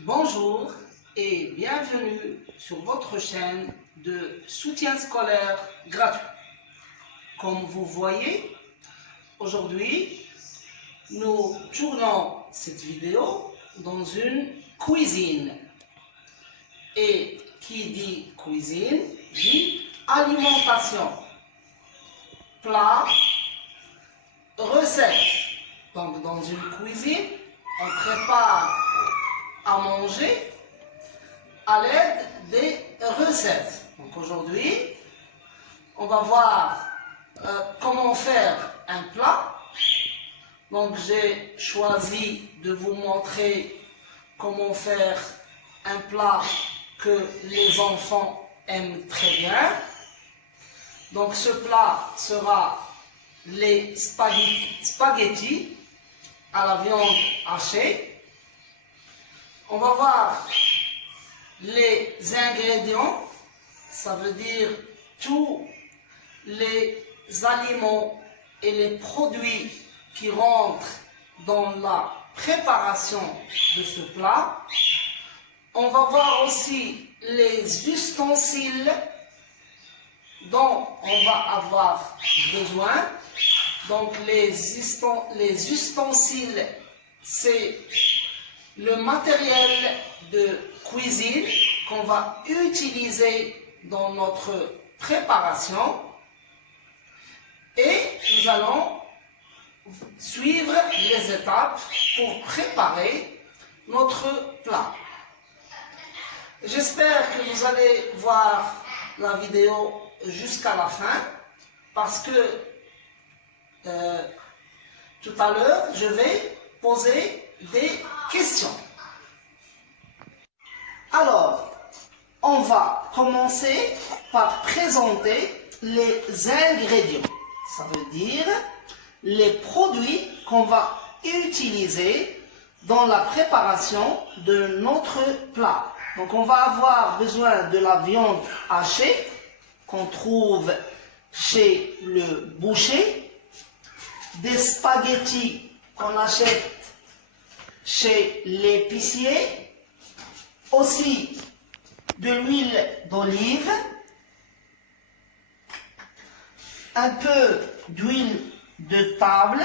Bonjour et bienvenue sur votre chaîne de soutien scolaire gratuit. Comme vous voyez, aujourd'hui, nous tournons cette vidéo dans une cuisine. Et qui dit cuisine, dit alimentation, plat, recette. Donc dans une cuisine, on prépare à manger à l'aide des recettes. Donc aujourd'hui, on va voir comment faire un plat. Donc j'ai choisi de vous montrer comment faire un plat que les enfants aiment très bien. Donc ce plat sera les spaghettis à la viande hachée. On va voir les ingrédients, ça veut dire tous les aliments et les produits qui rentrent dans la préparation de ce plat. On va voir aussi les ustensiles dont on va avoir besoin. Donc les ustensiles, c'est le matériel de cuisine qu'on va utiliser dans notre préparation. Et nous allons suivre les étapes pour préparer notre plat. J'espère que vous allez voir la vidéo jusqu'à la fin parce que tout à l'heure, je vais poser des questions. Alors, on va commencer par présenter les ingrédients. Ça veut dire les produits qu'on va utiliser dans la préparation de notre plat. Donc on va avoir besoin de la viande hachée qu'on trouve chez le boucher, des spaghettis qu'on achète chez l'épicier, aussi de l'huile d'olive, un peu d'huile de table,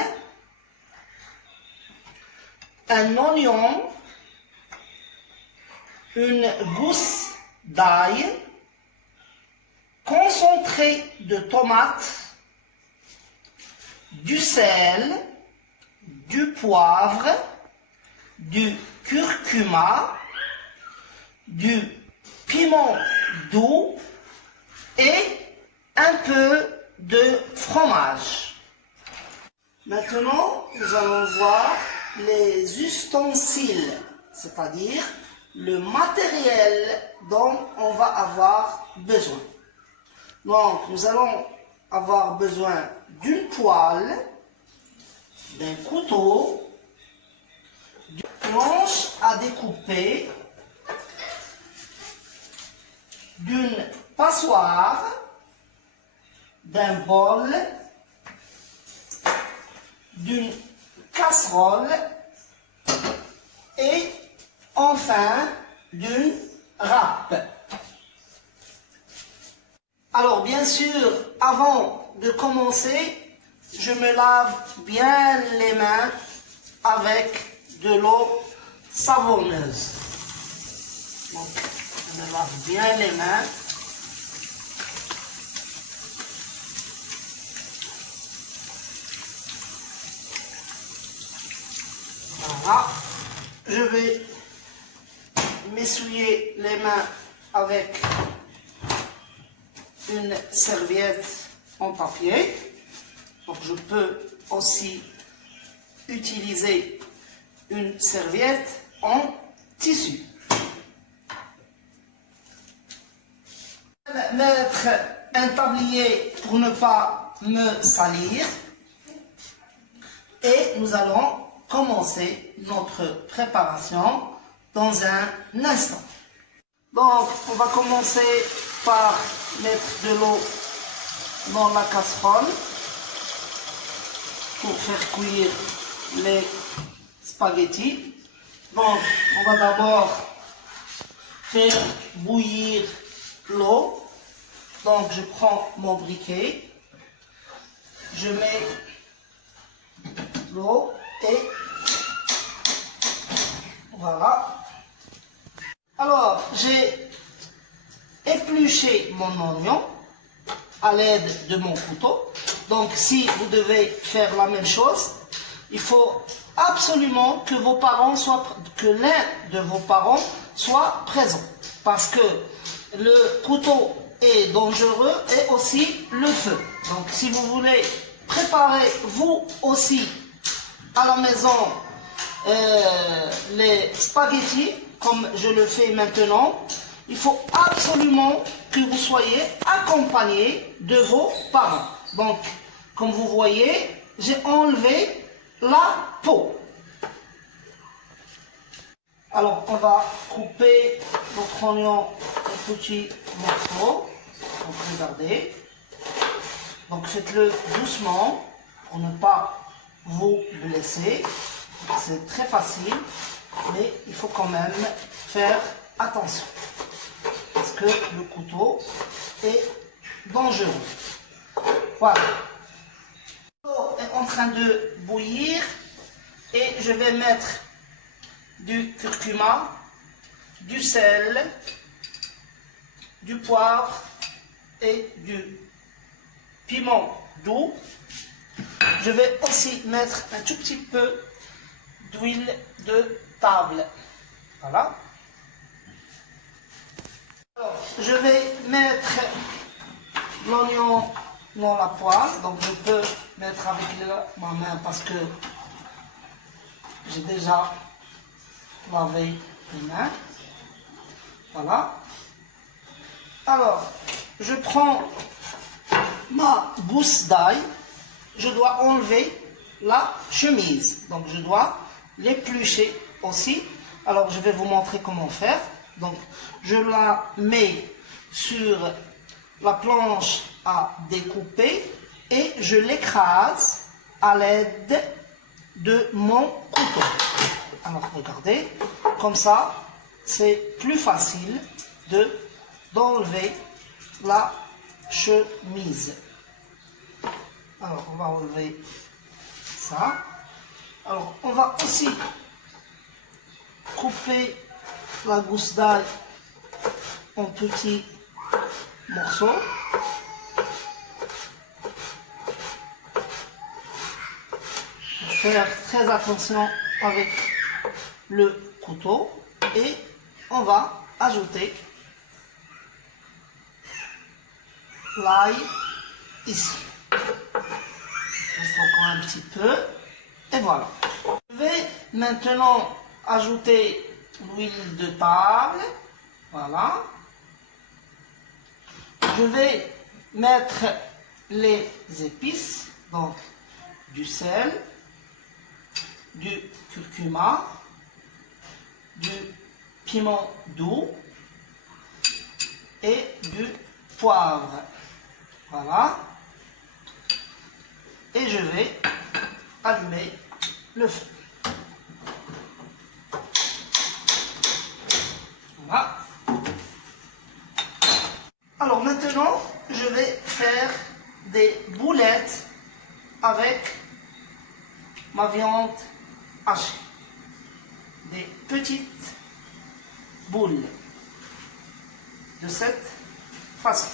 un oignon, une gousse d'ail, concentré de tomates, du sel, du poivre, du curcuma, du piment doux et un peu de fromage. Maintenant, nous allons voir les ustensiles, c'est-à-dire le matériel dont on va avoir besoin. Donc, nous allons avoir besoin d'une poêle, d'un couteau, d'une planche à découper, d'une passoire, d'un bol, d'une casserole et enfin d'une râpe. Alors bien sûr, avant de commencer, je me lave bien les mains avec de l'eau savonneuse. Donc, je me lave bien les mains. Voilà. Je vais m'essuyer les mains avec une serviette en papier. Donc je peux aussi utiliser une serviette en tissu. Mettre un tablier pour ne pas me salir. Et nous allons commencer notre préparation dans un instant. Donc on va commencer par mettre de l'eau dans la casserole pour faire cuire les spaghettis. Donc, on va d'abord faire bouillir l'eau. Donc, je prends mon briquet, je mets l'eau et voilà. Alors, j'ai épluché mon oignon à l'aide de mon couteau. Donc, si vous devez faire la même chose, il faut absolument que l'un de vos parents soit présent. Parce que le couteau est dangereux et aussi le feu. Donc, si vous voulez préparer vous aussi à la maison les spaghettis, comme je le fais maintenant, il faut absolument que vous soyez accompagné de vos parents. Donc, comme vous voyez, j'ai enlevé la peau. Alors, on va couper notre oignon en petits morceaux. Donc, regardez. Donc, faites-le doucement pour ne pas vous blesser. C'est très facile, mais il faut quand même faire attention. Parce que le couteau est dangereux. Voilà. L'eau est en train de bouillir et je vais mettre du curcuma, du sel, du poivre et du piment doux. Je vais aussi mettre un tout petit peu d'huile de table. Voilà. Alors, je vais mettre l'oignon dans la poêle. Donc je peux mettre avec ma main parce que j'ai déjà lavé les mains. Voilà. Alors, je prends ma gousse d'ail. Je dois enlever la chemise. Donc je dois l'éplucher aussi. Alors je vais vous montrer comment faire. Donc je la mets sur la planche à découper et je l'écrase à l'aide de mon couteau. Alors regardez, comme ça c'est plus facile d'enlever la chemise. Alors on va enlever ça. Alors on va aussi couper la gousse d'ail en petits morceaux. Faire très attention avec le couteau et on va ajouter l'ail ici. Encore un petit peu et voilà. Je vais maintenant ajouter l'huile de table. Voilà. Je vais mettre les épices, donc du sel, du curcuma, du piment doux et du poivre. Voilà. Et je vais allumer le feu. Voilà. Alors maintenant, je vais faire des boulettes avec ma viande hachée. Des petites boules de cette façon.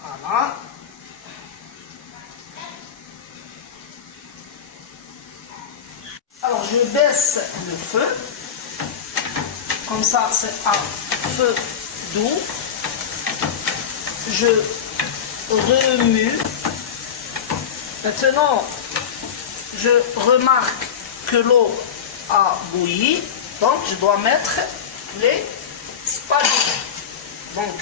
Voilà. Alors je baisse le feu. Comme ça, c'est à feu doux. Je remue. Maintenant, je remarque que l'eau a bouilli. Donc, je dois mettre les spaghettis. Donc,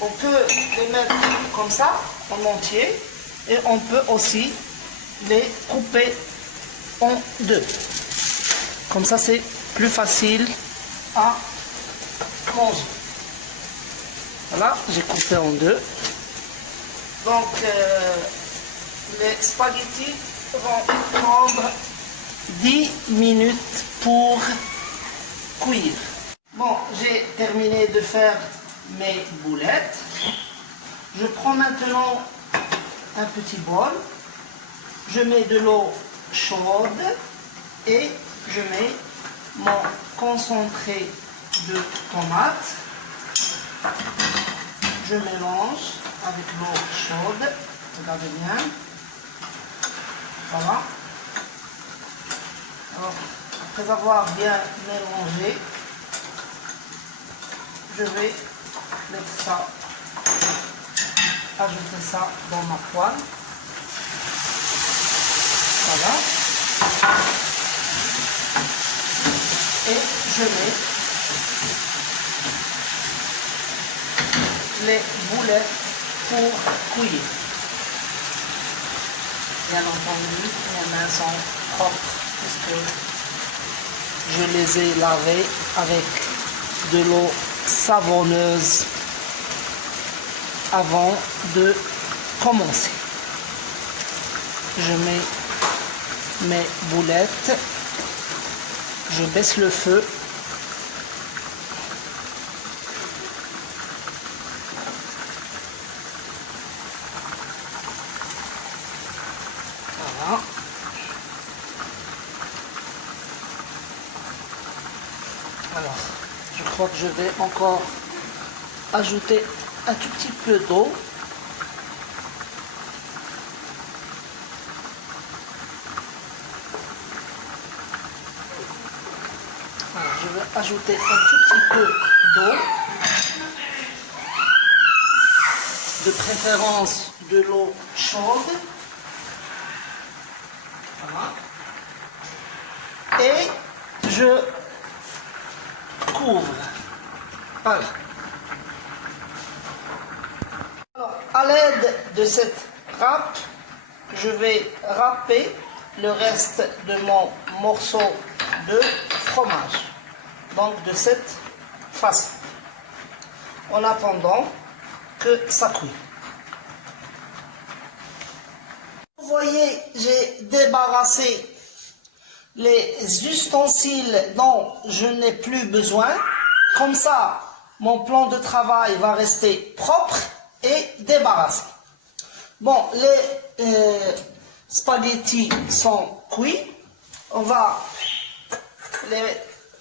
on peut les mettre comme ça, en entier. Et on peut aussi les couper en deux. Comme ça, c'est plus facile à manger. Voilà, j'ai coupé en deux. Donc, les spaghettis vont prendre 10 minutes pour cuire. Bon, j'ai terminé de faire mes boulettes. Je prends maintenant un petit bol. Je mets de l'eau chaude et je mets mon concentré de tomates. Je mélange avec l'eau chaude. Regardez bien. Voilà. Alors, après avoir bien mélangé, je vais mettre ça, ajouter ça dans ma poêle. Voilà. Et je mets les boulettes pour cuire. Bien entendu, mes mains sont propres puisque je les ai lavées avec de l'eau savonneuse avant de commencer. Je mets mes boulettes, je baisse le feu. Voilà. Alors, je crois que je vais encore ajouter un tout petit peu d'eau. Alors, je vais ajouter un tout petit peu d'eau, de préférence de l'eau chaude. Voilà. Et je couvre. Voilà. Alors, à l'aide de cette râpe, je vais râper le reste de mon morceau de fromage. Donc de cette façon. En attendant que ça cuise. Vous voyez, j'ai débarrassé les ustensiles dont je n'ai plus besoin. Comme ça, mon plan de travail va rester propre et débarrassé. Bon, les spaghettis sont cuits. On va les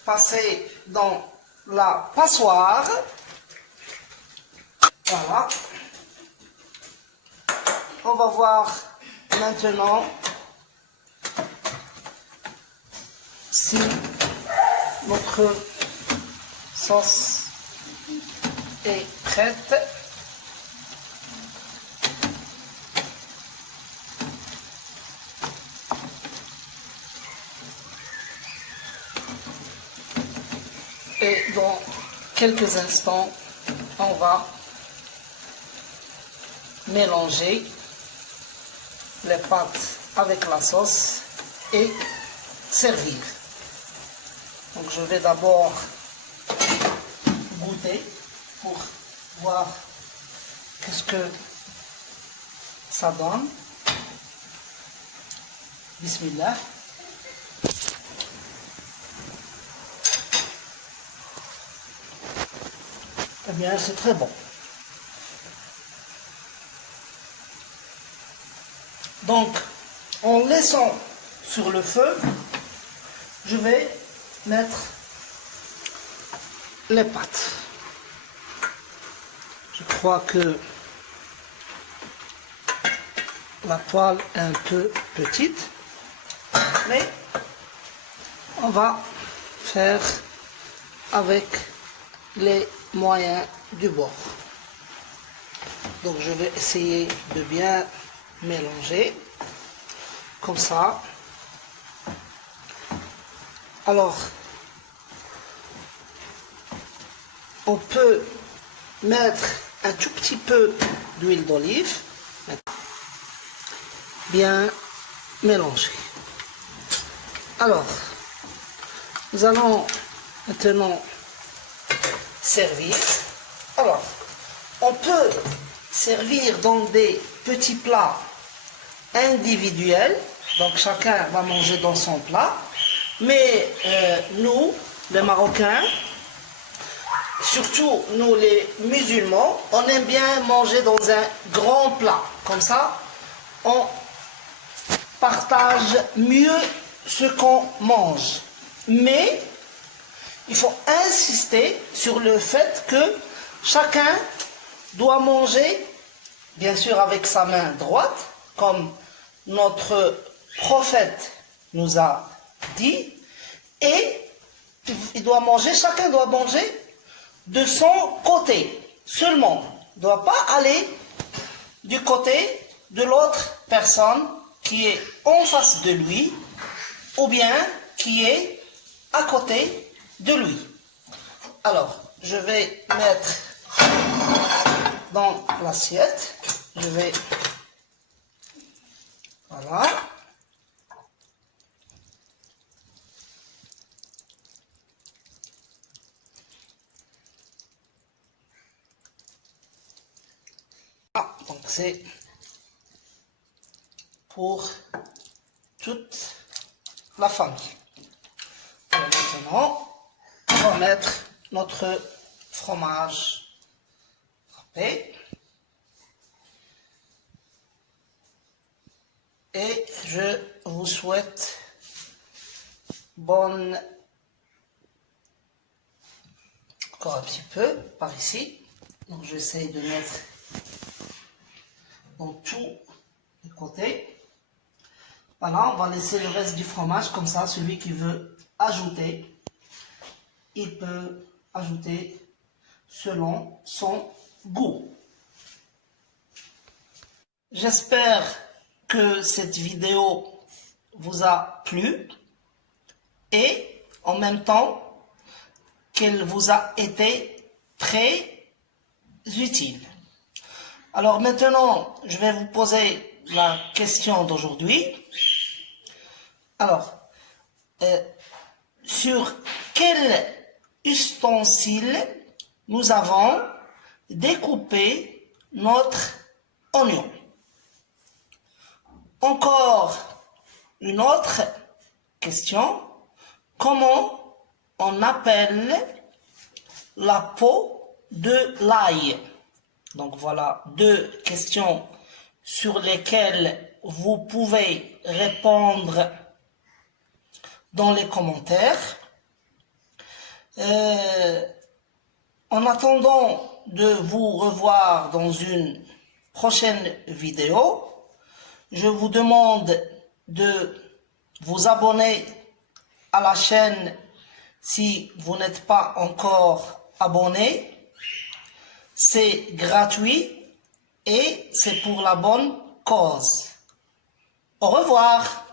passer dans la passoire. Voilà. On va voir maintenant si notre sauce est prête. Et dans quelques instants, on va mélanger les pâtes avec la sauce et servir. Donc je vais d'abord goûter pour voir qu'est-ce que ça donne. Bismillah. Eh bien, c'est très bon. Donc, en laissant sur le feu, je vais mettre les pâtes. Je crois que la poêle est un peu petite, mais on va faire avec les moyens du bord. Donc je vais essayer de bien mélanger comme ça. Alors on peut mettre un tout petit peu d'huile d'olive, bien mélanger. Alors nous allons maintenant servir. Alors, on peut servir dans des petits plats individuels, donc chacun va manger dans son plat, mais nous, les Marocains, surtout nous les musulmans, on aime bien manger dans un grand plat, comme ça on partage mieux ce qu'on mange. Mais il faut insister sur le fait que chacun doit manger, bien sûr avec sa main droite, comme notre prophète nous a dit, et chacun doit manger de son côté seulement. Il ne doit pas aller du côté de l'autre personne qui est en face de lui ou bien qui est à côté de lui. Alors, je vais mettre dans l'assiette, voilà. Donc c'est pour toute la famille. Alors maintenant, on va mettre notre fromage râpé. Et je vous souhaite bonne... Encore un petit peu par ici. Donc j'essaie de mettre dans tous les côtés. Voilà, on va laisser le reste du fromage comme ça. Celui qui veut ajouter, il peut ajouter selon son goût. J'espère que cette vidéo vous a plu et en même temps qu'elle vous a été très utile. Alors maintenant, je vais vous poser la question d'aujourd'hui. Alors, sur quel ustensile nous avons découpé notre oignon? Encore une autre question. Comment on appelle la peau de l'ail? Donc voilà deux questions sur lesquelles vous pouvez répondre dans les commentaires. En attendant de vous revoir dans une prochaine vidéo, je vous demande de vous abonner à la chaîne si vous n'êtes pas encore abonné. C'est gratuit et c'est pour la bonne cause. Au revoir.